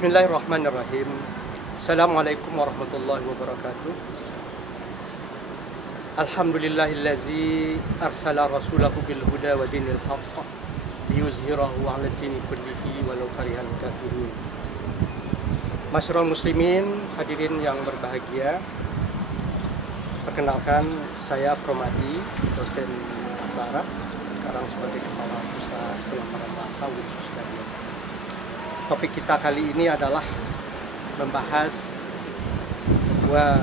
Bismillahirrahmanirrahim. Assalamualaikum warahmatullahi wabarakatuh. Alhamdulillahillazi arsala rasulahu bil huda wa dinil haqq liyuzhirahu 'ala dini kullihi walau karihal kafirun. Masyarul muslimin, hadirin yang berbahagia. Perkenalkan, saya Promadi, dosen bahasa Arab, sekarang sebagai Kepala Pusat Pelajaran Bahasa Khusus Kalian. Topik kita kali ini adalah membahas bahwa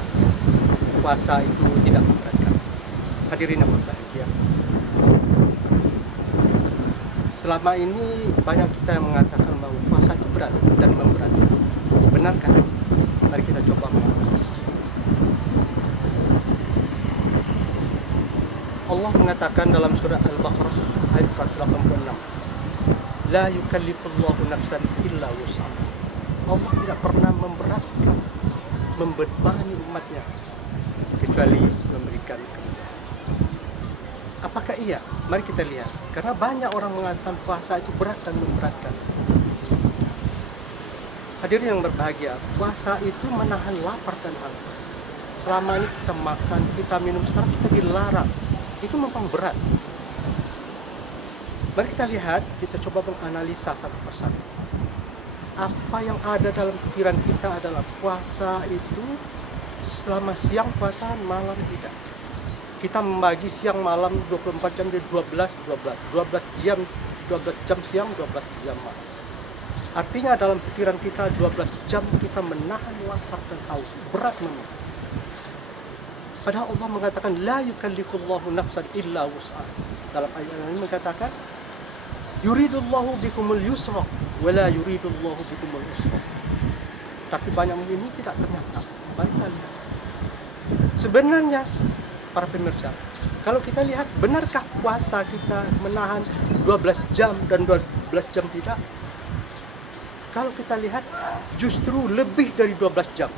puasa itu tidak memberatkan. Hadirin yang berbahagia, selama ini banyak kita yang mengatakan bahwa puasa itu berat dan memberatkan. Benarkah? Mari kita coba menganalisis. Allah mengatakan dalam surah Al-Baqarah ayat 186, la yukallifullahu nafsan illa wus'aha. Allah tidak pernah memberatkan, membebani umatnya kecuali memberikan kemudahan. Apakah iya? Mari kita lihat. Karena banyak orang mengatakan puasa itu berat dan memberatkan. Hadirin yang berbahagia, puasa itu menahan lapar dan haus. Selama ini kita makan, kita minum, sekarang kita dilarang. Itu memang berat. Mari kita lihat, kita coba menganalisa satu persatu. Apa yang ada dalam pikiran kita adalah puasa itu selama siang puasa, malam tidak. Kita membagi siang malam 24 jam dari 12 jam, 12 jam siang, 12 jam malam. Artinya dalam pikiran kita 12 jam kita menahan lapar dan haus. Berat memang. Padahal Allah mengatakan la yukallifullahu nafsan illa wus'aha. Dalam ayat ini mengatakan yuridullahu bikumul yusra wa la yuridullahu bikumul usra. Tapi banyak ini tidak ternyata. Mari kita lihat. Sebenarnya para pemirsa, kalau kita lihat benarkah puasa kita menahan 12 jam dan 12 jam tidak? Kalau kita lihat justru lebih dari 12 jam.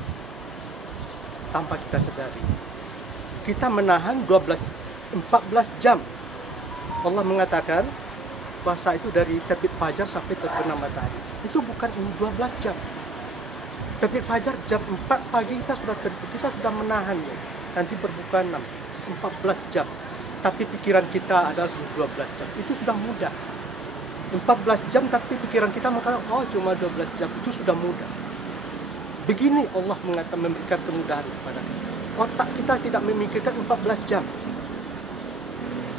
Tanpa kita sadari. Kita menahan 14 jam. Allah mengatakan puasa itu dari terbit fajar sampai terbenam matahari. Itu bukan 12 jam. Terbit fajar jam 4 pagi kita sudah menahan. Nanti berbuka 14 jam. Tapi pikiran kita adalah 12 jam. Itu sudah mudah. 14 jam tapi pikiran kita mengatakan oh cuma 12 jam. Itu sudah mudah. Begini Allah memberikan kemudahan kepada kita. Otak kita tidak memikirkan 14 jam.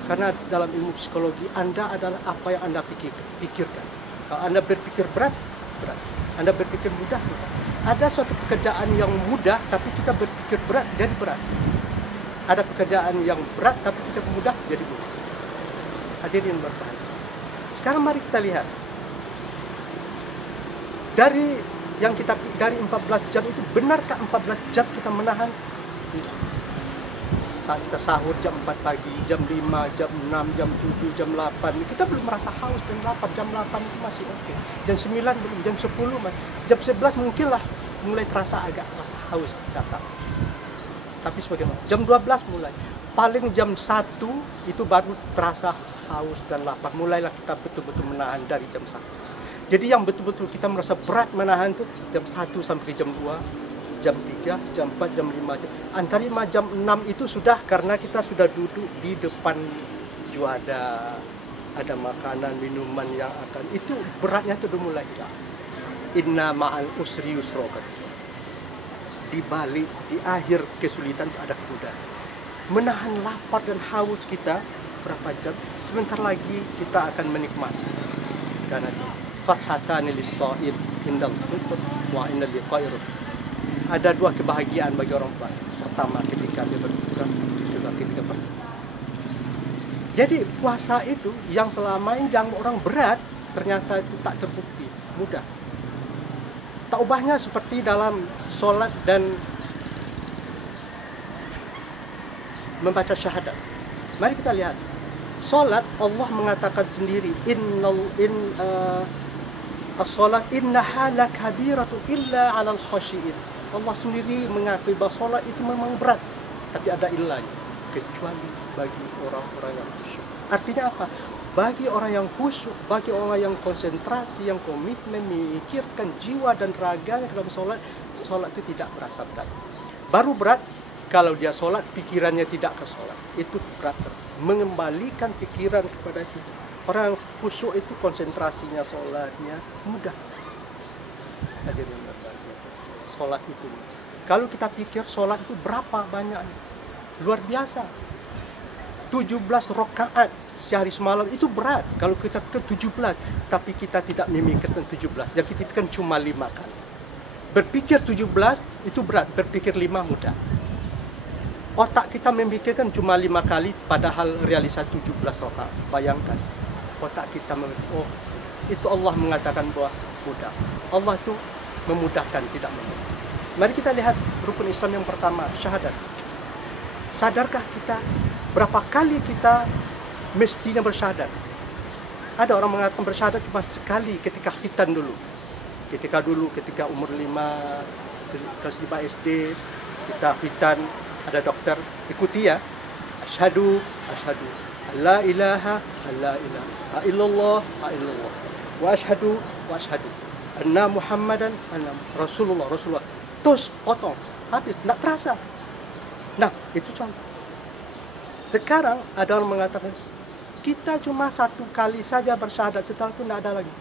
Karena dalam ilmu psikologi, Anda adalah apa yang Anda pikirkan. Kalau Anda berpikir berat, berat. Anda berpikir mudah, mudah. Ada suatu pekerjaan yang mudah, tapi kita berpikir berat, jadi berat. Ada pekerjaan yang berat, tapi kita mudah, jadi mudah. Hadirin berbahagia. Sekarang mari kita lihat. Dari 14 jam itu, benarkah 14 jam kita menahan? Tidak. Saat kita sahur jam 4 pagi, jam 5, jam 6, jam 7, jam 8, kita belum merasa haus dan lapar. Jam 8 itu masih oke. Jam 9 belum, jam 10 masih. Jam 11 mungkinlah mulai terasa agak haus datang. Tapi sebagaimana? Jam 12 mulai. Paling jam 1 itu baru terasa haus dan lapar. Mulailah kita betul-betul menahan dari jam 1. Jadi yang betul-betul kita merasa berat menahan itu jam 1 sampai jam 2. Jam 3, jam 4, jam 5, antara 5 jam 6 itu sudah karena kita sudah duduk di depan juada, ada makanan, minuman yang akan, itu beratnya itu udah mulai hilang. Inna ma'al usri yusra. Di balik, di akhir kesulitan itu ada kemudahan. Menahan lapar dan haus kita berapa jam, sebentar lagi kita akan menikmati. Karena farhatani lis-sha'im indal fitr wa inna liqa'i rabbih. Ada dua kebahagiaan bagi orang puasa. Pertama ketika dia berbuka, kedua ketika berbuka. Jadi puasa itu yang selama ini yang orang berat ternyata itu tak terbukti, mudah. Tak ubahnya seperti dalam sholat dan membaca syahadat. Mari kita lihat. Sholat Allah mengatakan sendiri, as-sholat innaha lakabiratu illa 'alal khashi'in. Allah sendiri mengakui bahwa sholat itu memang berat, tapi ada ilahnya, kecuali bagi orang-orang yang khusyuk. Artinya apa? Bagi orang yang khusyuk, bagi orang yang konsentrasi, yang komitmen, memikirkan jiwa dan raganya dalam sholat, sholat itu tidak berasa berat. Baru berat kalau dia sholat, pikirannya tidak ke sholat. Itu berat. Mengembalikan pikiran kepada itu. Orang khusyuk itu konsentrasinya, sholatnya mudah. Hadirin berbahagia. Sholat itu. Kalau kita pikir sholat itu berapa banyaknya? Luar biasa. 17 rakaat sehari semalam itu berat. Kalau kita pikir 17, tapi kita tidak memikirkan 17. Yang kita pikirkan cuma 5 kali. Berpikir 17 itu berat, berpikir 5 mudah. Otak kita memikirkan cuma 5 kali, padahal realisasi 17 rakaat. Bayangkan, otak kita oh, itu Allah mengatakan bahwa mudah. Allah itu memudahkan, tidak memudahkan. Mari kita lihat rukun Islam yang pertama, syahadat. Sadarkah kita berapa kali kita mestinya bersyahadat? Ada orang mengatakan bersyahadat cuma sekali ketika khitan dulu. Ketika umur 5, kelas 5 SD, kita khitan, ada dokter, ikuti ya. Asyhadu la ilaha illallah wa asyhadu anna Muhammadan Rasulullah. Terus potong, habis, tidak terasa. Nah, itu contoh. Sekarang ada orang mengatakan kita cuma 1 kali saja bersyahadat, setelah itu tidak ada lagi.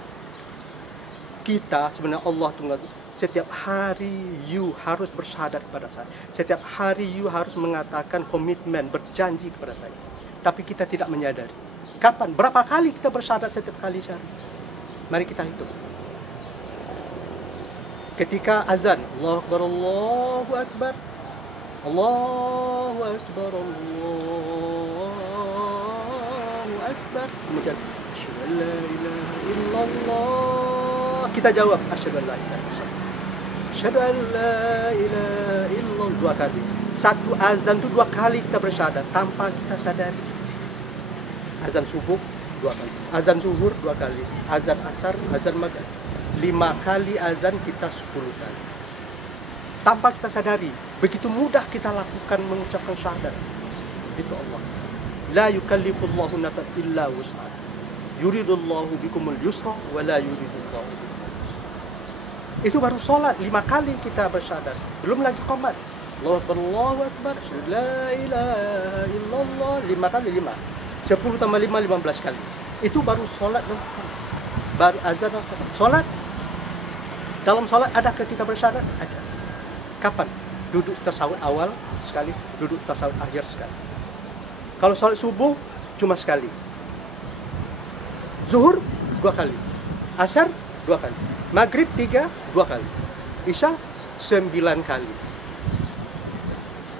Kita sebenarnya Allah Tunggal, setiap hari you harus bersyahadat kepada saya. Setiap hari you harus mengatakan komitmen, berjanji kepada saya. Tapi kita tidak menyadari. Kapan? Berapa kali kita bersyahadat setiap kali sehari? Mari kita hitung. Ketika azan, Allahu Akbar, Allahu Akbar, Allahu Akbar, Allahu Akbar. Kemudian asyhadu an la ilaha illallah. Kita jawab asyhadu an la ilaha illallah. Asyhadu an la ilaha illallah 2 kali. Satu azan itu 2 kali kita bersyahadat tanpa kita sadari. Azan subuh 2 kali, azan zuhur 2 kali, azan asar, azan maghrib. 5 kali azan, kita 10 kali. Tanpa kita sadari, begitu mudah kita lakukan mengucapkan syahadat. Itu Allah. La yukallifullahu nafsan illa wus'aha. Yuridullahu bikumul yusra wa la yuridullahu bikum. Itu baru sholat, 5 kali kita bersyahadat. Belum lagi qomat. Allahu Akbar, la ilaha illallah, 5 kali 5. 10 tambah 5, 15 kali. Itu baru sholat. Baru azan. Sholat. Dalam sholat adakah kita bersyahadat? Ada. Kapan? Duduk tasawuf awal sekali, duduk tasawuf akhir sekali. Kalau sholat subuh cuma sekali. Zuhur 2 kali. Asar 2 kali. Maghrib 3, 2 kali. Isya 9 kali.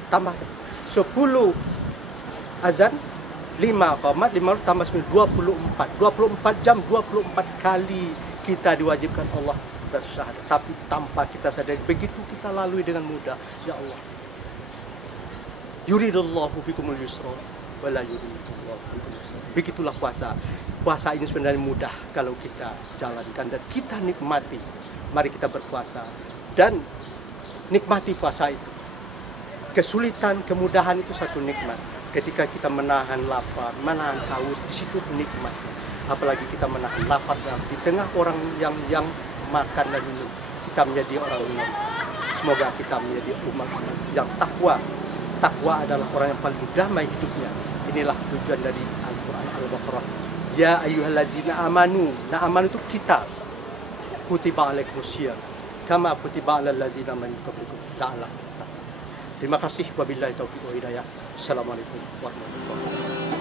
Tambah 10 azan, 5 qomat, 5 tambah 9, 24 jam, 24 kali kita diwajibkan Allah bersyahadat. Tapi tanpa kita sadari, begitu kita lalui dengan mudah. Ya Allah, yuridullahu bikumul yusra wa la yuridullahu bikumul yusra. Begitulah puasa. Puasa ini sebenarnya mudah kalau kita jalankan dan kita nikmati. Mari kita berpuasa dan nikmati puasa itu. Kesulitan, kemudahan itu satu nikmat. Ketika kita menahan lapar, menahan haus, di situ nikmatnya. Apalagi kita menahan lapar di tengah orang yang makan dan minum, kita menjadi orang minum. Semoga kita menjadi umat yang takwa. Takwa adalah orang yang paling damai hidupnya. Inilah tujuan dari Al-Quran Al-Baqarah. Ya ayyuhallazina amanu. Nah, amanu itu kita. Kutiba alaikumusiyam kama kutiba alal ladzina min qablikum la'allakum tattaqun. Terima kasih, wabillahi taufiq wa hidayah. Assalamualaikum warahmatullahi wabarakatuh.